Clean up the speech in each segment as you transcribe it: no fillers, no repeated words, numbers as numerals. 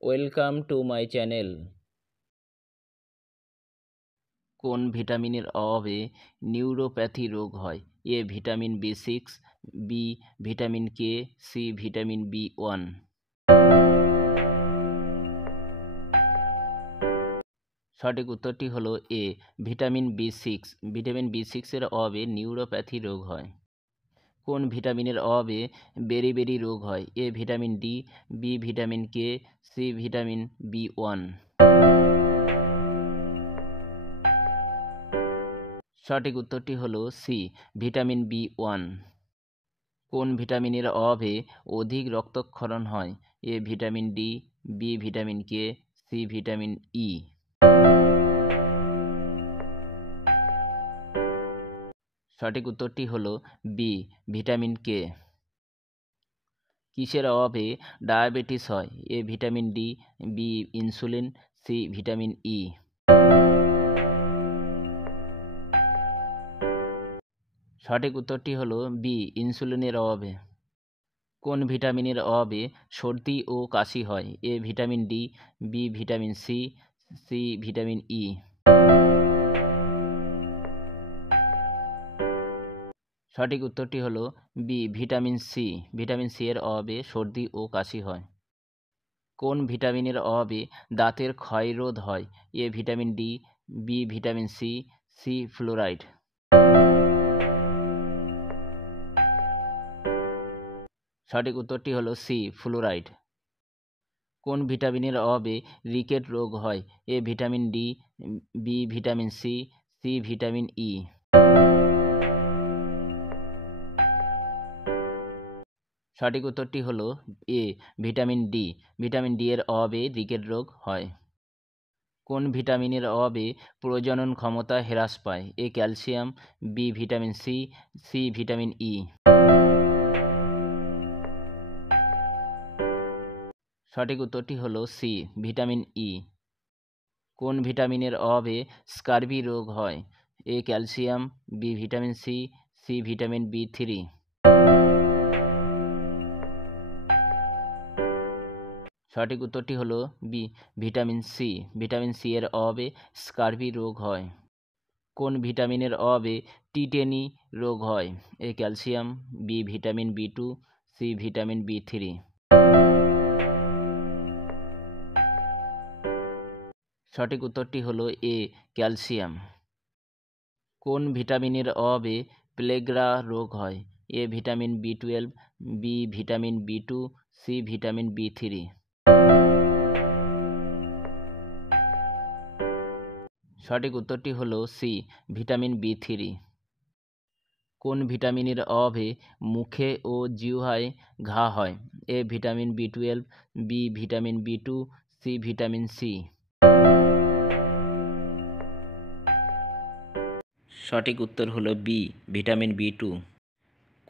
Welcome to my channel. কোন ভিটামিনের অভাবে নিউরোপ্যাথি রোগ হয়? A vitamin B6, B vitamin K, C vitamin B1। সঠিক উত্তরটি হলো A vitamin B6। Vitamin B6 এর অভাবে নিউরোপ্যাথি রোগ হয়। কোন ভিটামিনের অভাবে বেরি রোগ হয়? A vitamin D, B vitamin K, C vitamin B1। সঠিক উত্তরটি হলো সি ভিটামিন B1। কোন ভিটামিনের অভাবে অধিক রক্তক্ষরণ হয়? A vitamin D, B vitamin K, C vitamin E. সঠিক উত্তরটি হলো বি ভিটামিন কে। কিসের অভাবে ডায়াবেটিস হয়? A vitamin D, B insulin, C vitamin E. সঠিক উত্তরটি হলো বি ইনসুলিনের অভাবে। কোন ভিটামিনের অভাবে সর্দি ও কাশি হয়? A vitamin D, B vitamin C, C vitamin E. সঠিক উত্তরটি হলো B vitamin C. Vitamin C এর অভাবে সর্দি ও কাশি হয়। কোন ভিটামিনের অভাবে দাঁতের ক্ষয়রোধ হয়? A vitamin D, B vitamin C, C fluoride. সঠিক উত্তরটি হলো সি ফ্লোরাইড। কোন ভিটামিনের অভাবে রিকেট রোগ হয়? A vitamin D, B vitamin C, C vitamin E. সঠিক উত্তরটি হলো A vitamin D. Vitamin D এর অভাবে রিকেট রোগ হয়। কোন ভিটামিনের অভাবে প্রজনন ক্ষমতা হ্রাস পায়? A calcium, B vitamin C, C vitamin E. সঠিক উত্তরটি হলো সি ভিটামিন ই। কোন ভিটামিনের অভাবে স্কারভি রোগ হয়? A calcium, B vitamin C, C vitamin B3। সঠিক উত্তরটি হলো B vitamin C. Vitamin C এর অভাবে স্কারভি রোগ হয়। কোন ভিটামিনের অভাবে টিটেনি রোগ হয়? A calcium, B vitamin B2, C vitamin B3। সঠিক উত্তরটি হলো এ ক্যালসিয়াম। কোন ভিটামিনের অভাবে প্লেগরা রোগ হয়? A vitamin B12, B vitamin B2, C vitamin B3। সঠিক উত্তরটি হলো সি ভিটামিন B3। কোন ভিটামিনের অভাবে মুখে ও জিহ্বায় ঘা হয়? A vitamin B12, B vitamin B2, C vitamin C. সঠিক উত্তর হলো বি ভিটামিন B2।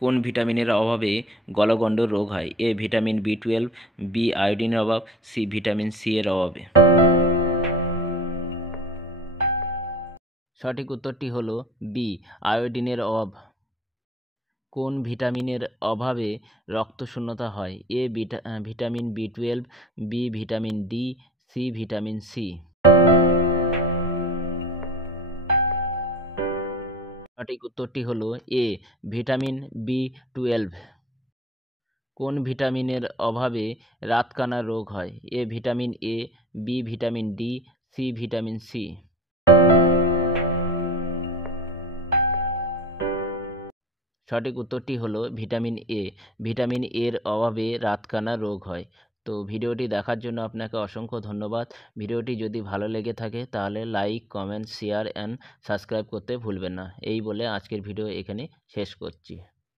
কোন ভিটামিনের অভাবে গলগণ্ড রোগ হয়? এ ভিটামিন B12, বি আয়োডিনের অভাব, সি ভিটামিন সি এর অভাবে। সঠিক উত্তরটি হলো বি আয়োডিনের অভাব। কোন ভিটামিনের অভাবে রক্তশূন্যতা হয়? A vitamin B12, B vitamin D, C vitamin C. সঠিক উত্তরটি হলো এ ভিটামিন B12। কোন ভিটামিনের অভাবে রাতকানা রোগ হয়? A vitamin A, B vitamin D, C vitamin C. সঠিক উত্তরটি হলো ভিটামিন এ। ভিটামিন এর অভাবে রাতকানা রোগ হয়। তো ভিডিওটি দেখার জন্য আপনাকে অসংখ্য ধন্যবাদ। ভিডিওটি যদি ভালো লেগে থাকে তাহলে like, comment, share and subscribe করতে ভুলবেন না। এই বলে আজকের ভিডিও এখানে শেষ করছি।